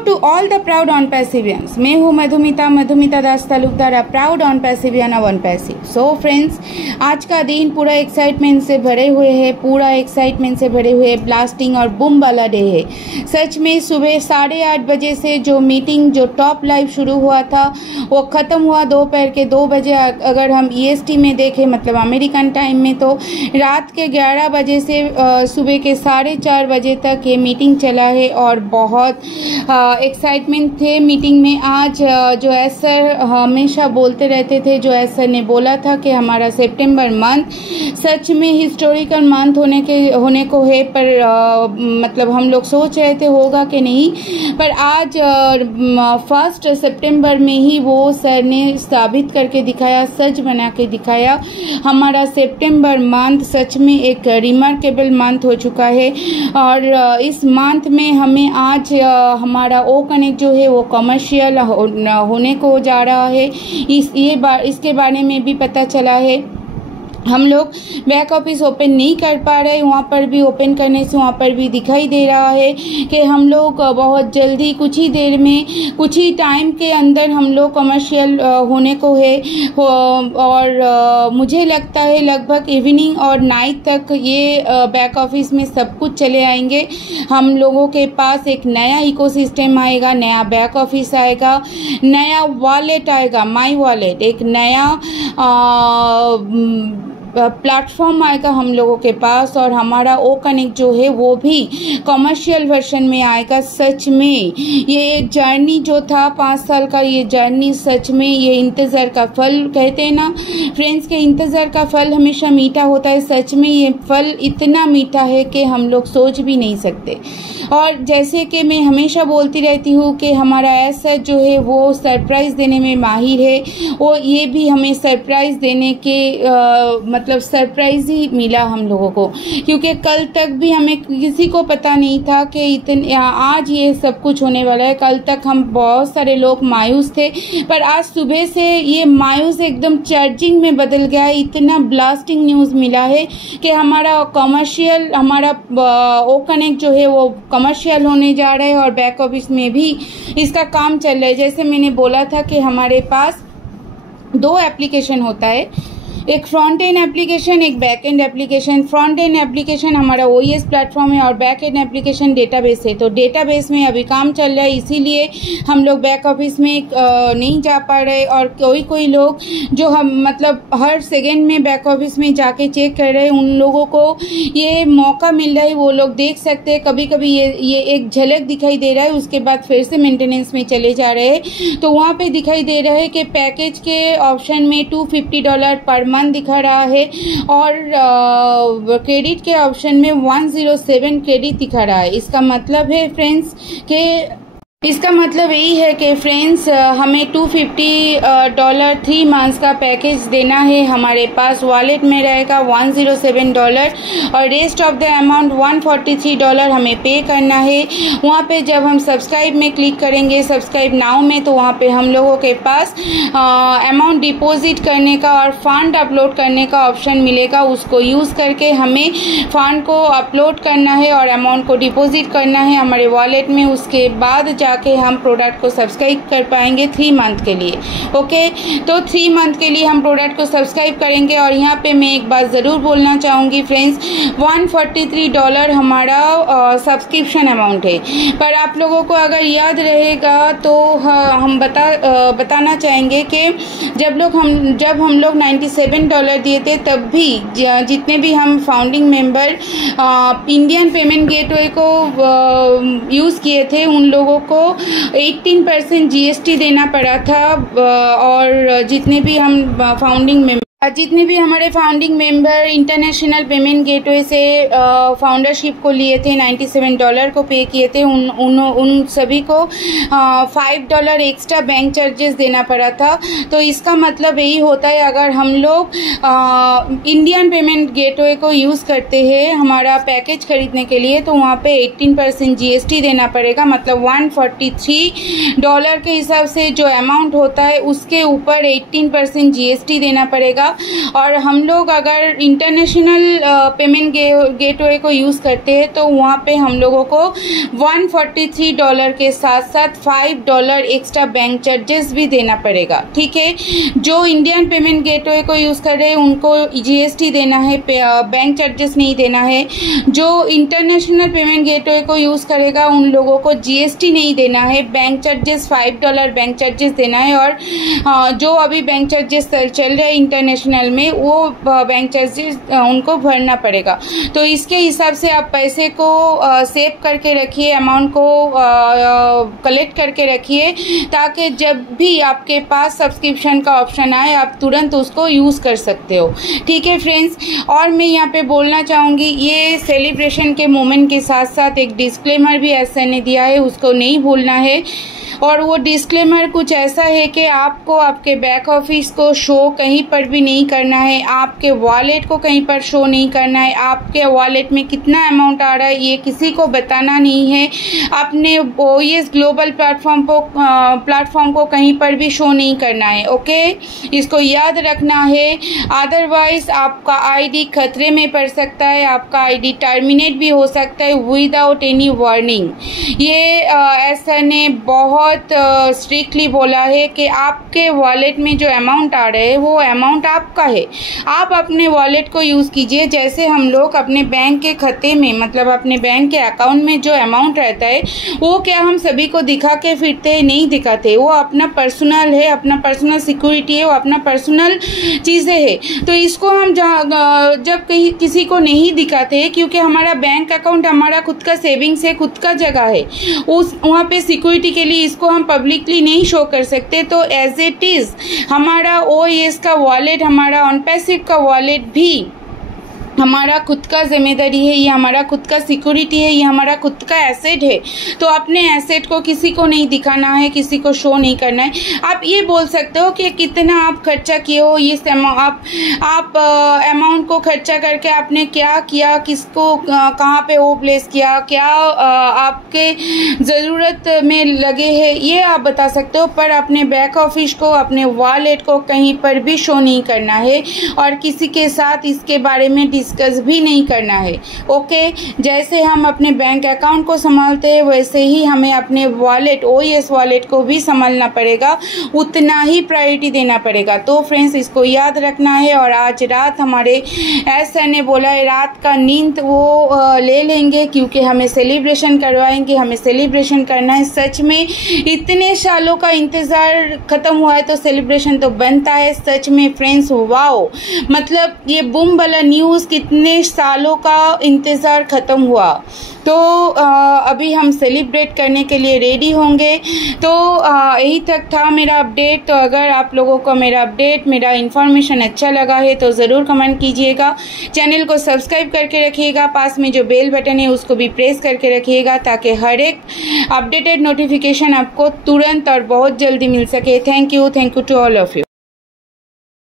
To all the proud on passivians, मैं हूँ Madhumita Das Talukdar, proud on passivian one passive. So friends, आज का दिन पूरा एक्साइटमेंट से भरे हुए है, ब्लास्टिंग और बूम वाला डे है। सच में सुबह 8:30 बजे से जो मीटिंग, जो टॉप लाइव शुरू हुआ था, वो ख़त्म हुआ दोपहर के 2 बजे। अगर हम EST में देखें, मतलब अमेरिकन टाइम में, तो रात के 11 बजे से सुबह के 4:30 बजे तक ये मीटिंग चला है और बहुत एक्साइटमेंट थे मीटिंग में। आज जो एस सर हमेशा बोलते रहते थे, जो एस सर ने बोला था कि हमारा सितंबर मंथ सच में हिस्टोरिकल मंथ होने को है, पर मतलब हम लोग सोच रहे थे होगा कि नहीं, पर आज 1 सितंबर में ही वो सर ने साबित करके दिखाया, सच बना के दिखाया। हमारा सितंबर मंथ सच में एक रिमार्केबल मंथ हो चुका है और इस मंथ में हमें आज हमारा ओ कनेक्ट जो है वो कमर्शियल होने को जा रहा है। इसके बारे में भी पता चला है। हम लोग बैक ऑफिस ओपन नहीं कर पा रहे, वहाँ पर भी ओपन करने से वहाँ पर भी दिखाई दे रहा है कि हम लोग बहुत जल्दी, कुछ ही देर में, कुछ ही टाइम के अंदर हम लोग कमर्शियल होने को है। और मुझे लगता है लगभग इवनिंग और नाइट तक ये बैक ऑफिस में सब कुछ चले आएंगे। हम लोगों के पास एक नया इकोसिस्टम आएगा, नया बैक ऑफिस आएगा, नया वॉलेट आएगा, माई वॉलेट, एक नया प्लेटफॉर्म आएगा हम लोगों के पास, और हमारा ओ कनेक्ट जो है वो भी कमर्शियल वर्जन में आएगा। सच में ये जर्नी जो था 5 साल का, ये जर्नी सच में ये इंतज़ार का फल, कहते हैं ना फ्रेंड्स के इंतज़ार का फल हमेशा मीठा होता है। सच में ये फल इतना मीठा है कि हम लोग सोच भी नहीं सकते। और जैसे कि मैं हमेशा बोलती रहती हूँ कि हमारा ऐसा जो है वो सरप्राइज़ देने में माहिर है, और ये भी हमें सरप्राइज़ देने के मतलब सरप्राइज ही मिला हम लोगों को, क्योंकि कल तक भी हमें किसी को पता नहीं था कि आज ये सब कुछ होने वाला है। कल तक हम बहुत सारे लोग मायूस थे, पर आज सुबह से ये मायूस एकदम चार्जिंग में बदल गया है। इतना ब्लास्टिंग न्यूज़ मिला है कि हमारा कमर्शियल, हमारा ओ कनेक्ट जो है वो कमर्शियल होने जा रहा है और बैक ऑफिस में भी इसका काम चल रहा है। जैसे मैंने बोला था कि हमारे पास 2 एप्लीकेशन होता है, एक फ्रंट एंड एप्लीकेशन, एक back and application. Front end application हमारा OES प्लेटफॉर्म है और बैक एंड एप्लीकेशन डेटाबेस है। तो डेटाबेस में अभी काम चल रहा है, इसीलिए हम लोग बैक ऑफिस में नहीं जा पा रहे। और कोई लोग जो हम मतलब हर सेकेंड में बैक ऑफिस में जाके चेक कर रहे हैं, उन लोगों को ये मौका मिल रहा है, वो लोग देख सकते हैं। कभी कभी ये एक झलक दिखाई दे रहा है, उसके बाद फिर से मेंटेनेंस में चले जा रहे हैं। तो वहाँ पे दिखाई दे रहा है कि पैकेज के ऑप्शन में $250 पर मंथ दिखा रहा है, और क्रेडिट के ऑप्शन में 107 क्रेडिट दिखा रहा है। इसका मतलब है फ्रेंड्स के यही है कि फ्रेंड्स हमें $250 3 मंथ्स का पैकेज देना है। हमारे पास वॉलेट में रहेगा $107 और रेस्ट ऑफ द अमाउंट $143 हमें पे करना है। वहाँ पे जब हम सब्सक्राइब में क्लिक करेंगे, सब्सक्राइब नाउ में, तो वहाँ पे हम लोगों के पास अमाउंट डिपॉजिट करने का और फंड अपलोड करने का ऑप्शन मिलेगा। उसको यूज़ करके हमें फंड को अपलोड करना है और अमाउंट को डिपॉजिट करना है हमारे वॉलेट में। उसके बाद के हम प्रोडक्ट को सब्सक्राइब कर पाएंगे 3 मंथ के लिए। ओके, तो 3 मंथ के लिए हम प्रोडक्ट को सब्सक्राइब करेंगे। और यहाँ पे मैं एक बात ज़रूर बोलना चाहूँगी फ्रेंड्स, $143 हमारा सब्सक्रिप्शन अमाउंट है। पर आप लोगों को अगर याद रहेगा तो हम बताना चाहेंगे कि जब हम लोग $97 दिए थे, तब भी जितने भी हम founding member Indian payment gateway को यूज़ किए थे, उन लोगों को 18% GST देना पड़ा था। और जितने भी हमारे founding member international payment gateway से फाउंडरशिप को लिए थे, $97 को पे किए थे, उन सभी को $5 एक्स्ट्रा बैंक चार्जेस देना पड़ा था। तो इसका मतलब यही होता है, अगर हम लोग इंडियन पेमेंट गेटवे को यूज़ करते हैं हमारा पैकेज खरीदने के लिए, तो वहाँ पे 18% GST देना पड़ेगा। मतलब $143 के हिसाब से जो अमाउंट होता है उसके ऊपर 18% GST देना पड़ेगा। और हम लोग अगर इंटरनेशनल पेमेंट गेटवे को यूज़ करते हैं तो वहाँ पे हम लोगों को $143 के साथ साथ $5 एक्स्ट्रा बैंक चार्जेस भी देना पड़ेगा। ठीक है, जो इंडियन पेमेंट गेटवे को यूज़ कर रहे हैं उनको GST देना है, बैंक चार्जेस नहीं देना है। जो इंटरनेशनल पेमेंट गेटवे को यूज़ करेगा उन लोगों को GST नहीं देना है, बैंक चार्जेस $5 बैंक चार्जेस देना है। और जो अभी बैंक चार्जेस चल रहे हैं इंटरनेशनल में वो बैंक चार्जेस उनको भरना पड़ेगा। तो इसके हिसाब से आप पैसे को सेव करके रखिए, अमाउंट को कलेक्ट करके रखिए, ताकि जब भी आपके पास सब्सक्रिप्शन का ऑप्शन आए आप तुरंत उसको यूज़ कर सकते हो। ठीक है फ्रेंड्स, और मैं यहाँ पे बोलना चाहूँगी, ये सेलिब्रेशन के मोमेंट के साथ साथ एक डिस्क्लेमर भी एसएन ने दिया है, उसको नहीं भूलना है। और वो डिस्क्लेमर कुछ ऐसा है कि आपको आपके बैक ऑफिस को शो कहीं पर भी नहीं करना है, आपके वॉलेट को कहीं पर शो नहीं करना है, आपके वॉलेट में कितना अमाउंट आ रहा है ये किसी को बताना नहीं है, अपने OES ग्लोबल प्लेटफॉर्म को कहीं पर भी शो नहीं करना है। ओके, इसको याद रखना है, अदरवाइज आपका ID खतरे में पड़ सकता है, आपका ID टर्मिनेट भी हो सकता है विदाउट एनी वार्निंग। ये ऐसा ने बहुत स्ट्रिक्टली बोला है कि आपके वॉलेट में जो अमाउंट आ रहा है वो अमाउंट आपका है, आप अपने वॉलेट को यूज़ कीजिए। जैसे हम लोग अपने बैंक के खाते में, मतलब अपने बैंक के अकाउंट में जो अमाउंट रहता है वो क्या हम सभी को दिखा के फिरते हैं? नहीं दिखाते, वो अपना पर्सनल है, अपना पर्सनल सिक्योरिटी है, वो अपना पर्सनल चीज़ें है। तो इसको हम जब कहीं किसी को नहीं दिखाते, क्योंकि हमारा बैंक अकाउंट हमारा खुद का सेविंग्स है, खुद का जगह है, उस वहाँ पे सिक्योरिटी के लिए इसको हम पब्लिकली नहीं शो कर सकते। तो एज इट इज़ हमारा OES का वॉलेट, हमारा ऑनपैसिव का वॉलेट भी हमारा खुद का जिम्मेदारी है, ये हमारा खुद का सिक्योरिटी है, ये हमारा खुद का एसेट है। तो अपने एसेट को किसी को नहीं दिखाना है, किसी को शो नहीं करना है। आप ये बोल सकते हो कि कितना आप खर्चा किए हो, ये आप अमाउंट को खर्चा करके आपने क्या किया, किसको कहाँ पे वो प्लेस किया, क्या आपके ज़रूरत में लगे हैं, ये आप बता सकते हो। पर अपने बैक ऑफिस को, अपने वॉलेट को कहीं पर भी शो नहीं करना है और किसी के साथ इसके बारे में डिस्कस भी नहीं करना है। ओके, जैसे हम अपने बैंक अकाउंट को संभालते हैं वैसे ही हमें अपने वॉलेट, OES वॉलेट को भी संभालना पड़ेगा, उतना ही प्रायोरिटी देना पड़ेगा। तो फ्रेंड्स, इसको याद रखना है। और आज रात हमारे सर ने बोला है रात का नींद वो ले लेंगे, क्योंकि हमें सेलिब्रेशन करवाएंगे, हमें सेलिब्रेशन करना है। सच में इतने सालों का इंतज़ार ख़त्म हुआ है तो सेलिब्रेशन तो बनता है। सच में फ्रेंड्स, वाओ, मतलब ये बूम वाला न्यूज़ कितने सालों का इंतज़ार ख़त्म हुआ। तो अभी हम सेलिब्रेट करने के लिए रेडी होंगे। तो यही तक था मेरा अपडेट। तो अगर आप लोगों को मेरा अपडेट, मेरा इन्फॉर्मेशन अच्छा लगा है तो ज़रूर कमेंट कीजिएगा, चैनल को सब्सक्राइब करके रखिएगा, पास में जो बेल बटन है उसको भी प्रेस करके रखिएगा, ताकि हर एक अपडेटेड नोटिफिकेशन आपको तुरंत और बहुत जल्दी मिल सके। Thank you to all of you.